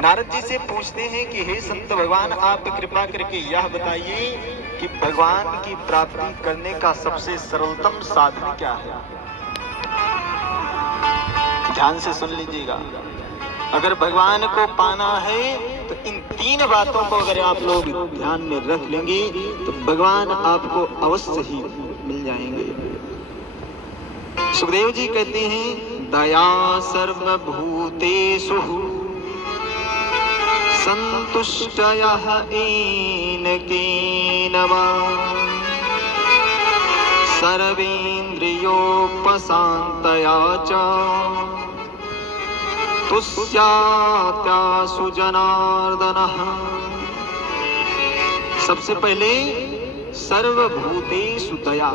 नारद जी से पूछते हैं कि हे संत भगवान, आप कृपा करके यह बताइए कि भगवान की प्राप्ति करने का सबसे सरलतम साधन क्या है। ध्यान से सुन लीजिएगा। अगर भगवान को पाना है तो इन 3 बातों को अगर आप लोग ध्यान में रख लेंगे तो भगवान आपको अवश्य ही मिल जाएंगे। सुखदेव जी कहते हैं, दया सर्वभूतेषु संतुष्टयः येन केनवा सर्वेन्द्रियोपशान्तया च तुष्यात्याशु जनार्दनः। सबसे पहले सर्वभूतेषु दया,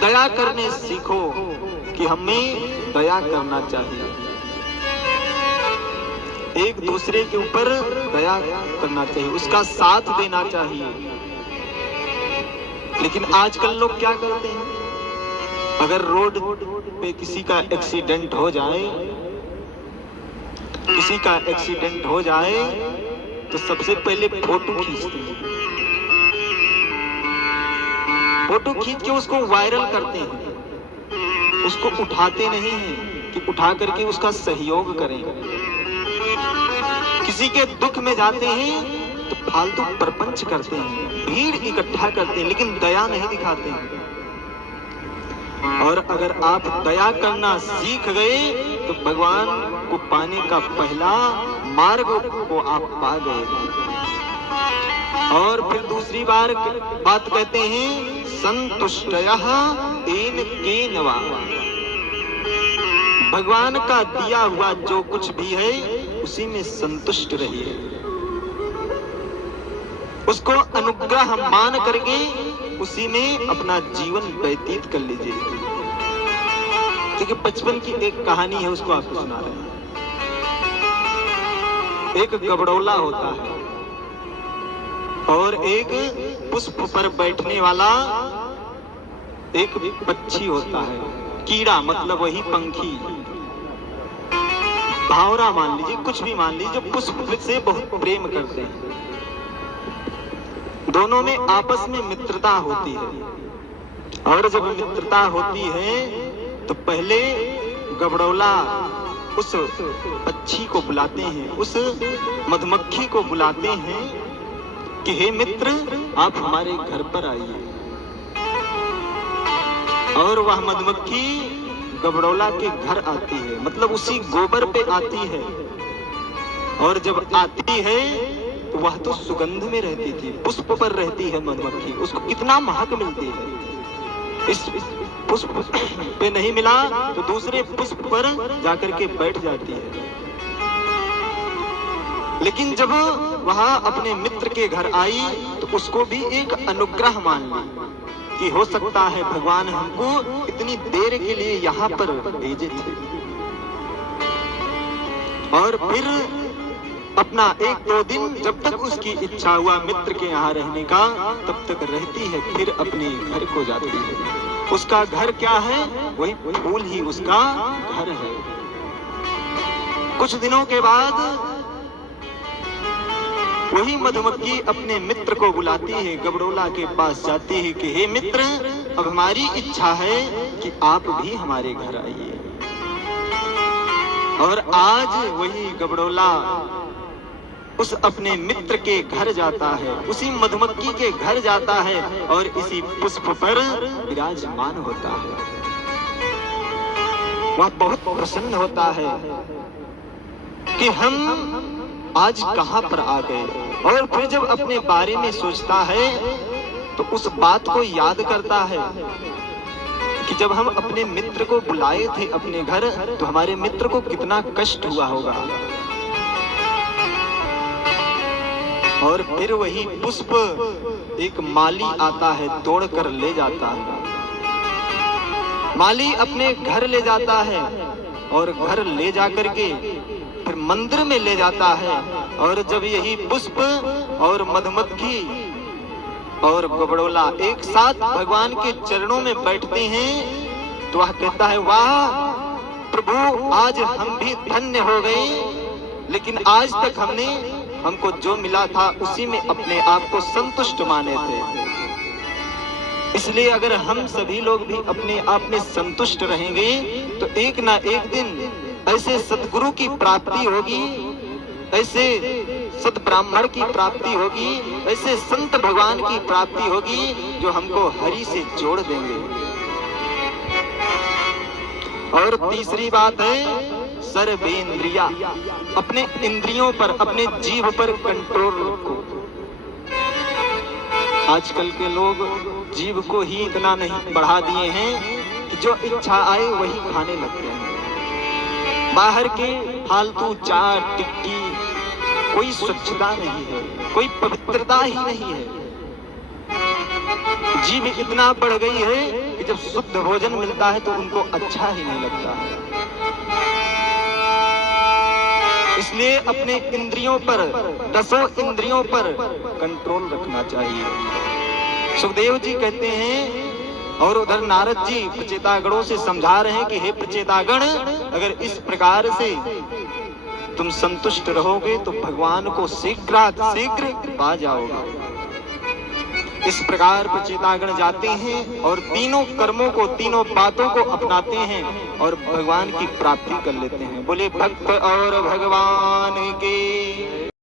दया करने सीखो कि हमें दया करना चाहिए, एक दूसरे के ऊपर दया करना चाहिए, उसका साथ देना चाहिए। लेकिन आजकल लोग क्या करते हैं, अगर रोड पे किसी का एक्सीडेंट हो जाए, तो सबसे पहले फोटो खींचते हैं, फोटो खींच के उसको वायरल करते हैं, उसको उठाते नहीं हैं कि उठा करके उसका सहयोग करें। किसी के दुख में जाते हैं तो फालतू प्रपंच करते हैं, भीड़ इकट्ठा करते हैं, लेकिन दया नहीं दिखाते हैं। और अगर आप दया करना सीख गए तो भगवान को पाने का पहला मार्ग को आप पा गए। और फिर दूसरी बात कहते हैं, संतुष्टयः येन केनवा। भगवान का दिया हुआ जो कुछ भी है उसी में संतुष्ट रहिए, उसको अनुग्रह मान करके उसी में अपना जीवन व्यतीत कर लीजिए। क्योंकि बचपन की एक कहानी है, उसको आपको सुना रहे हैं। एक गबड़ौला होता है और एक पुष्प पर बैठने वाला एक पक्षी होता है, कीड़ा मतलब वही पंखी, भावरा मान लीजिए, कुछ भी मान लीजिए, जो पुष्प से बहुत प्रेम करते हैं। दोनों में आपस में मित्रता होती है, और जब मित्रता होती है तो पहले गबड़ौला उस पक्षी को बुलाते हैं, उस मधुमक्खी को बुलाते हैं कि हे मित्र, आप हमारे घर पर आइए। और वह मधुमक्खी गबड़ौला के घर आती है, मतलब उसी गोबर पे आती है। और जब आती है तो वह तो सुगंध में रहती थी, पुष्प पर रहती है मधुमक्खी, उसको कितना महक मिलती है। इस पुष्प पे नहीं मिला तो दूसरे पुष्प पर जाकर के बैठ जाती है। लेकिन जब वह अपने मित्र के घर आई तो उसको भी एक अनुग्रह मान ली कि हो सकता है भगवान हमको इतनी देर के लिए यहाँ पर भेजे थे। और फिर अपना 1-2 दिन जब तक उसकी इच्छा हुआ मित्र के यहाँ रहने का, तब तक रहती है, फिर अपने घर को जाती है। उसका घर क्या है, वही फूल ही उसका घर है। कुछ दिनों के बाद वही मधुमक्खी अपने मित्र को बुलाती है, गबड़ौला के पास जाती है कि हे मित्र, अब हमारी इच्छा है कि आप भी हमारे घर आइए। और आज वही गबड़ौला उस अपने मित्र के घर जाता है, उसी मधुमक्खी के घर जाता है और इसी पुष्प पर विराजमान होता है। वह बहुत प्रसन्न होता है कि हम आज कहां पर आ गए। और फिर जब अपने बारे में सोचता है तो उस बात को याद करता है कि जब हम अपने मित्र को बुलाए थे अपने घर तो हमारे मित्र को कितना कष्ट हुआ होगा। और फिर वही पुष्प एक माली आता है, तोड़ कर ले जाता है। माली अपने घर ले जाता है और घर ले जाकर के फिर मंदिर में ले जाता है। और जब यही पुष्प और मधुमक्खी और गबड़ौला एक साथ भगवान के चरणों में बैठते हैं तो वह कहता है, वाह प्रभु, आज हम भी धन्य हो गए लेकिन आज तक हमको जो मिला था उसी में अपने आप को संतुष्ट माने थे। इसलिए अगर हम सभी लोग भी अपने आप में संतुष्ट रहेंगे तो एक ना एक दिन ऐसे सद्गुरु की प्राप्ति होगी, ऐसे सद ब्राह्मण की प्राप्ति होगी, ऐसे संत भगवान की प्राप्ति होगी जो हमको हरि से जोड़ देंगे। और तीसरी बात है सर्वेंद्रिया, अपने इंद्रियों पर, अपने जीव पर कंट्रोल रखो। आजकल के लोग जीव को ही इतना नहीं बढ़ा दिए हैं कि जो इच्छा आए वही खाने लगते हैं। बाहर के फालतू चाट टिक्की, कोई स्वच्छता नहीं है, कोई पवित्रता ही नहीं है। जीव इतना बढ़ गई है कि जब शुद्ध भोजन मिलता है तो उनको अच्छा ही नहीं लगता है। इसलिए अपने इंद्रियों पर, 10 इंद्रियों पर कंट्रोल रखना चाहिए। सुखदेव जी कहते हैं, और उधर नारद जी प्रचेतागणों से समझा रहे हैं कि हे प्रचेतागण, अगर इस प्रकार से तुम संतुष्ट रहोगे तो भगवान को शीघ्र पा जाओगे। इस प्रकार प्रचेतागण जाते हैं और तीनों कर्मों को, तीनों बातों को अपनाते हैं और भगवान की प्राप्ति कर लेते हैं। बोले भक्त और भगवान के